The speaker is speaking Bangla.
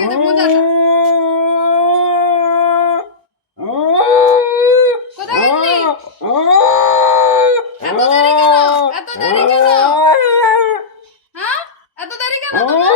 গেছে মোজাটা। কোথায় গেলি? এত দেরি কেন? এত দেরি কেন? হ্যাঁ, এত দেরি কেন তোমার?